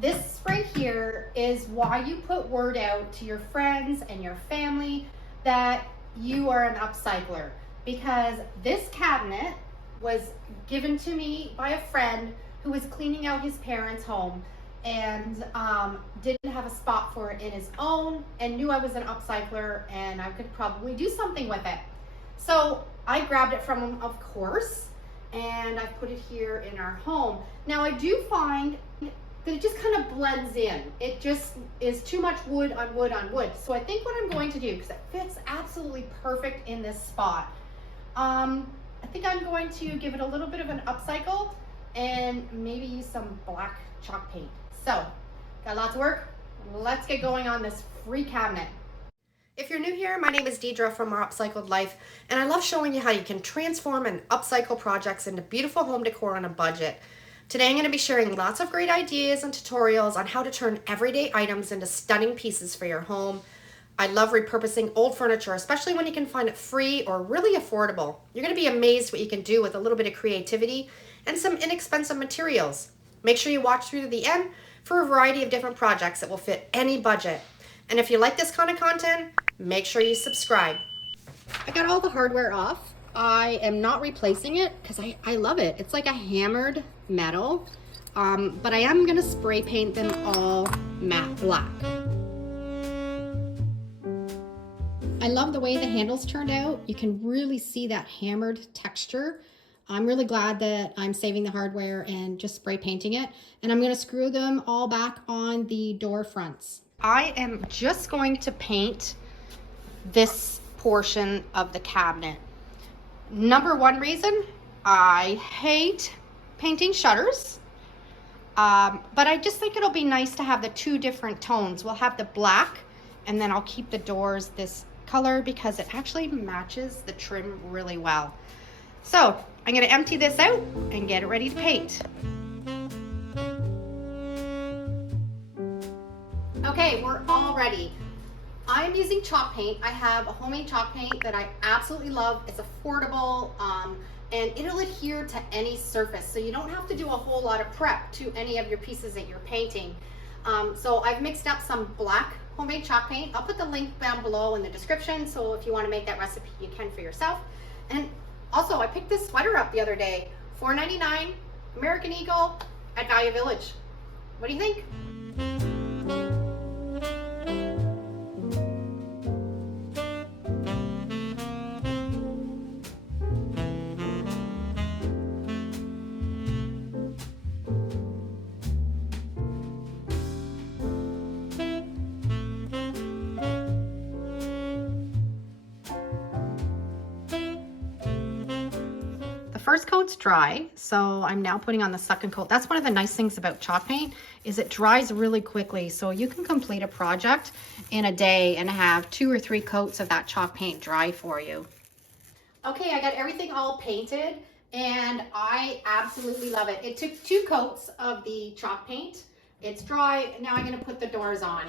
this right here is why you put word out to your friends and your family that you are an upcycler, because this cabinet was given to me by a friend who was cleaning out his parents' home and didn't have a spot for it in his own, and knew I was an upcycler and I could probably do something with it. So I grabbed it from him, of course, and I put it here in our home. Now I do find that it just kind of blends in. It just is too much wood on wood on wood. So I think what I'm going to do, because it fits absolutely perfect in this spot, I think I'm going to give it a little bit of an upcycle and maybe use some black chalk paint. So, got lots of work. Let's get going on this free cabinet. If you're new here, my name is Deidre from Our Upcycled Life, and I love showing you how you can transform and upcycle projects into beautiful home decor on a budget. Today I'm going to be sharing lots of great ideas and tutorials on how to turn everyday items into stunning pieces for your home. I love repurposing old furniture, especially when you can find it free or really affordable. You're going to be amazed what you can do with a little bit of creativity and some inexpensive materials. Make sure you watch through to the end for a variety of different projects that will fit any budget. And if you like this kind of content, make sure you subscribe. I got all the hardware off. I am not replacing it because I love it. It's like a hammered metal, but I am going to spray paint them all matte black. I love the way the handles turned out. You can really see that hammered texture. I'm really glad that I'm saving the hardware and just spray painting it. And I'm going to screw them all back on the door fronts. I am just going to paint this portion of the cabinet. Number one reason, I hate painting shutters. But I just think it'll be nice to have the two different tones. We'll have the black, and then I'll keep the doors this color because it actually matches the trim really well. So I'm going to empty this out and get it ready to paint. Okay, we're all ready. I'm using chalk paint. I have a homemade chalk paint that I absolutely love. It's affordable, and it'll adhere to any surface, so you don't have to do a whole lot of prep to any of your pieces that you're painting. So I've mixed up some black homemade chalk paint. I'll put the link down below in the description, so if you want to make that recipe, you can for yourself. And also, I picked this sweater up the other day, $4.99, American Eagle at Value Village. What do you think? First coat's dry, so I'm now putting on the second coat. That's one of the nice things about chalk paint, is it dries really quickly, so you can complete a project in a day and have 2 or 3 coats of that chalk paint dry for you. Okay, I got everything all painted and I absolutely love it. It took 2 coats of the chalk paint. It's dry. Now I'm going to put the doors on.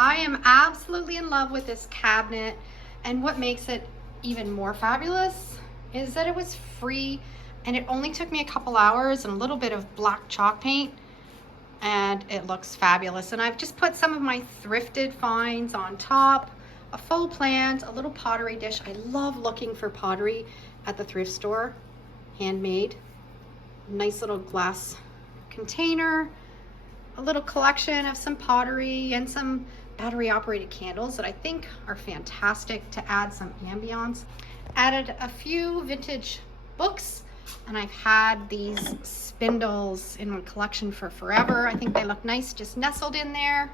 I am absolutely in love with this cabinet, and what makes it even more fabulous is that it was free and it only took me a couple hours and a little bit of black chalk paint, and it looks fabulous. And I've just put some of my thrifted finds on top, a faux plant, a little pottery dish. I love looking for pottery at the thrift store, handmade. Nice little glass container, a little collection of some pottery and some battery operated candles that I think are fantastic to add some ambiance. Added a few vintage books, and I've had these spindles in my collection for forever. I think they look nice just nestled in there.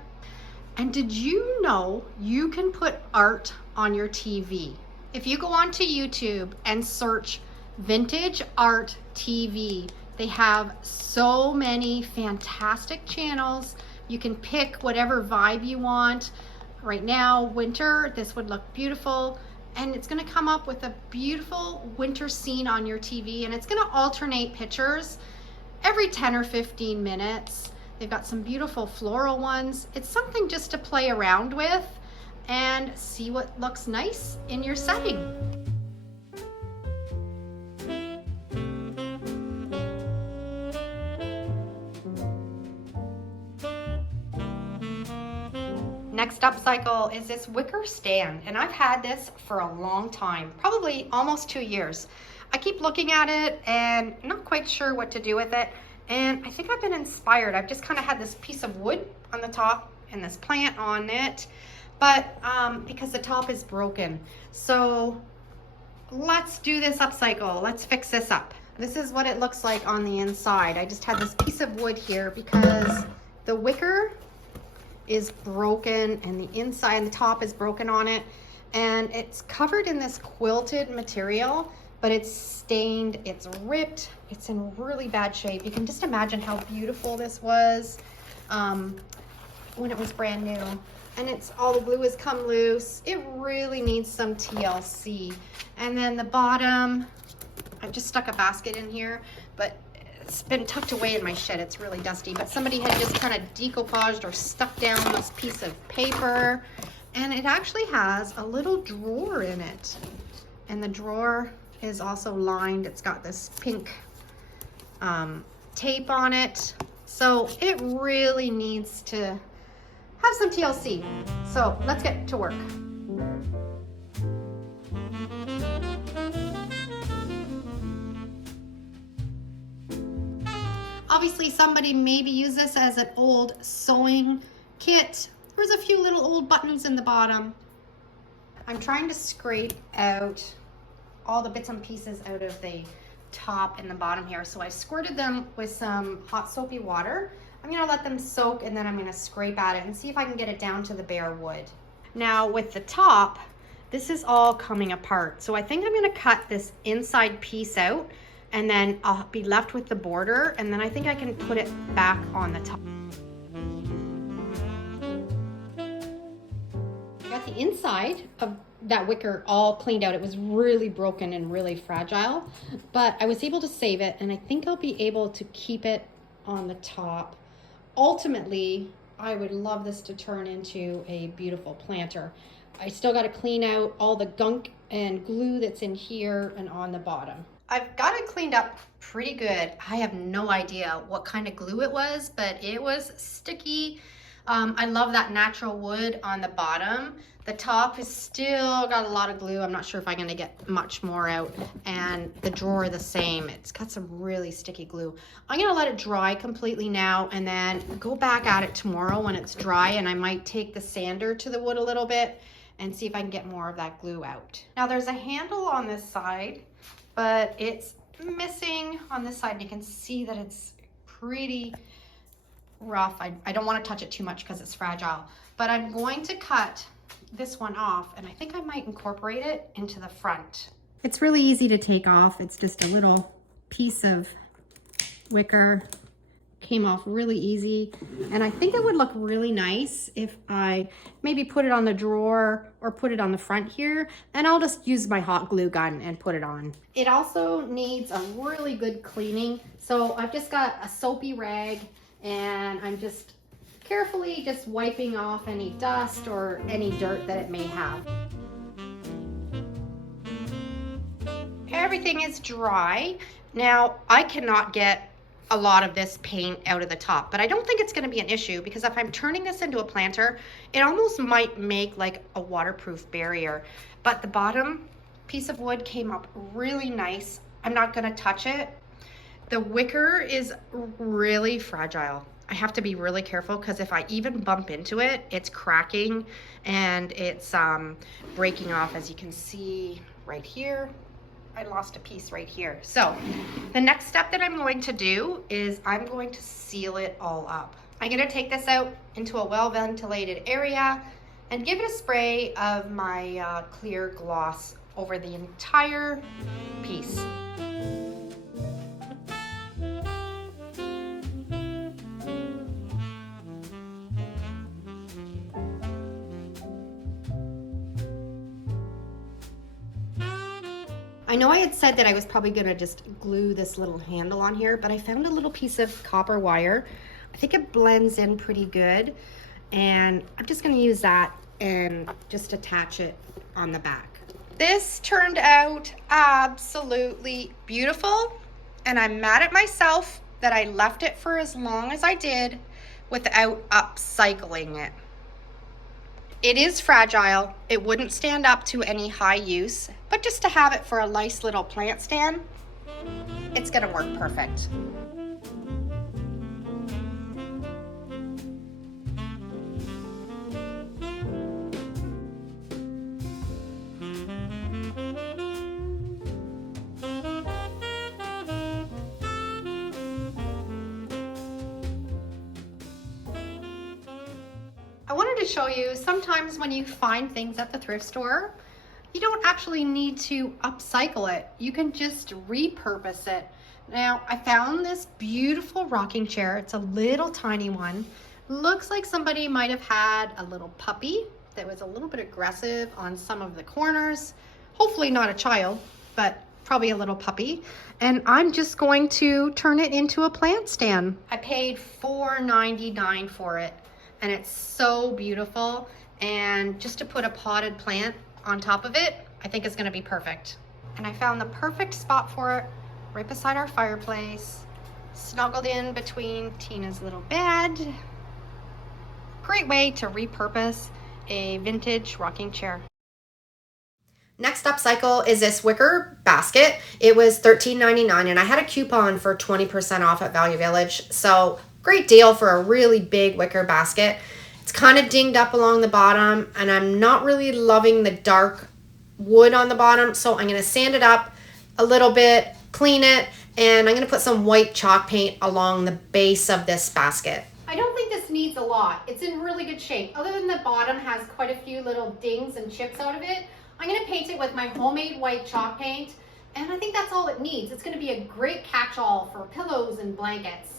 And did you know you can put art on your TV? If you go onto YouTube and search Vintage Art TV, they have so many fantastic channels. You can pick whatever vibe you want. Right now, winter, this would look beautiful. And it's gonna come up with a beautiful winter scene on your TV, and it's gonna alternate pictures every 10 or 15 minutes. They've got some beautiful floral ones. It's something just to play around with and see what looks nice in your setting. Next upcycle is this wicker stand, and I've had this for a long time, probably almost 2 years. I keep looking at it and not quite sure what to do with it, and I think I've been inspired. I've just kind of had this piece of wood on the top and this plant on it, but because the top is broken. So let's do this upcycle. Let's fix this up. This is what it looks like on the inside. I just had this piece of wood here because the wicker is broken and the inside and the top is broken on it, and it's covered in this quilted material, but it's stained, it's ripped, it's in really bad shape. You can just imagine how beautiful this was when it was brand new, and it's all the glue has come loose. It really needs some TLC. And then the bottom, I've just stuck a basket in here, but it's been tucked away in my shed. It's really dusty, but somebody had just kind of decoupaged or stuck down this piece of paper, and it actually has a little drawer in it, and the drawer is also lined. It's got this pink tape on it, so it really needs to have some TLC. So let's get to work. Obviously, somebody maybe use this as an old sewing kit. There's a few little old buttons in the bottom. I'm trying to scrape out all the bits and pieces out of the top and the bottom here. So I squirted them with some hot soapy water. I'm gonna let them soak, and then I'm gonna scrape at it and see if I can get it down to the bare wood. Now with the top, this is all coming apart. So I think I'm gonna cut this inside piece out, and then I'll be left with the border, and then I think I can put it back on the top. I got the inside of that wicker all cleaned out. It was really broken and really fragile, but I was able to save it, and I think I'll be able to keep it on the top. Ultimately, I would love this to turn into a beautiful planter. I still got to clean out all the gunk and glue that's in here and on the bottom. I've got it cleaned up pretty good. I have no idea what kind of glue it was, but it was sticky. I love that natural wood on the bottom. The top is still got a lot of glue. I'm not sure if I'm gonna get much more out. And the drawer the same. It's got some really sticky glue. I'm gonna let it dry completely now and then go back at it tomorrow when it's dry, and I might take the sander to the wood a little bit and see if I can get more of that glue out. Now there's a handle on this side, but it's missing on this side. You can see that it's pretty rough. I don't want to touch it too much because it's fragile, but I'm going to cut this one off, and I think I might incorporate it into the front. It's really easy to take off. It's just a little piece of wicker. Came off really easy, and I think it would look really nice if I maybe put it on the drawer or put it on the front here, and I'll just use my hot glue gun and put it on. It also needs a really good cleaning, so I've just got a soapy rag, and I'm just carefully just wiping off any dust or any dirt that it may have. Everything is dry. Now I cannot get a lot of this paint out of the top, but I don't think it's going to be an issue, because if I'm turning this into a planter, it almost might make like a waterproof barrier. But the bottom piece of wood came up really nice. I'm not going to touch it. The wicker is really fragile. I have to be really careful, because if I even bump into it, it's cracking and it's breaking off. As you can see right here, I lost a piece right here. So the next step that I'm going to do is I'm going to seal it all up. I'm going to take this out into a well-ventilated area and give it a spray of my clear gloss over the entire piece. I know I had said that I was probably gonna just glue this little handle on here, but I found a little piece of copper wire. I think it blends in pretty good, and I'm just gonna use that and just attach it on the back. This turned out absolutely beautiful, and I'm mad at myself that I left it for as long as I did without upcycling it. It is fragile. It wouldn't stand up to any high use, but just to have it for a nice little plant stand, it's gonna work perfect. I wanted to show you sometimes when you find things at the thrift store, you don't actually need to upcycle it. You can just repurpose it. Now, I found this beautiful rocking chair. It's a little tiny one. Looks like somebody might have had a little puppy that was a little bit aggressive on some of the corners. Hopefully not a child, but probably a little puppy. And I'm just going to turn it into a plant stand. I paid $4.99 for it. And it's so beautiful, and just to put a potted plant on top of it, I think is going to be perfect. And I found the perfect spot for it right beside our fireplace, snuggled in between Tina's little bed. Great way to repurpose a vintage rocking chair. Next upcycle is this wicker basket. It was $13.99, and I had a coupon for 20% off at Value Village, so great deal for a really big wicker basket. It's kind of dinged up along the bottom, and I'm not really loving the dark wood on the bottom, so I'm going to sand it up a little bit, clean it, and I'm going to put some white chalk paint along the base of this basket. I don't think this needs a lot. It's in really good shape. Other than the bottom has quite a few little dings and chips out of it, I'm going to paint it with my homemade white chalk paint, and I think that's all it needs. It's going to be a great catch-all for pillows and blankets.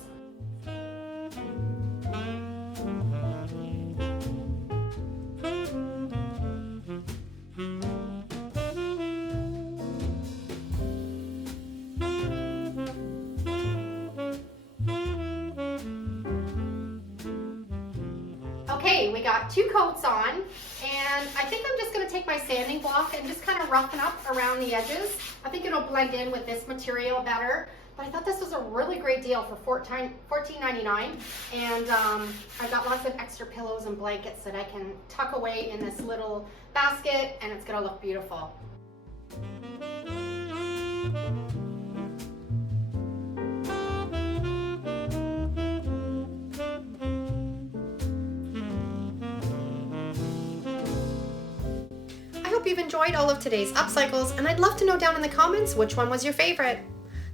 Okay, we got 2 coats on, and I think I'm just going to take my sanding block and just kind of roughen up around the edges. I think it'll blend in with this material better, but I thought this was a really great deal for $14.99, and I've got lots of extra pillows and blankets that I can tuck away in this little basket, and it's going to look beautiful. I hope you've enjoyed all of today's upcycles, and I'd love to know down in the comments which one was your favorite.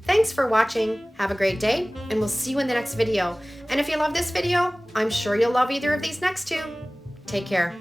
Thanks for watching, have a great day, and we'll see you in the next video. And if you love this video, I'm sure you'll love either of these next 2. Take care.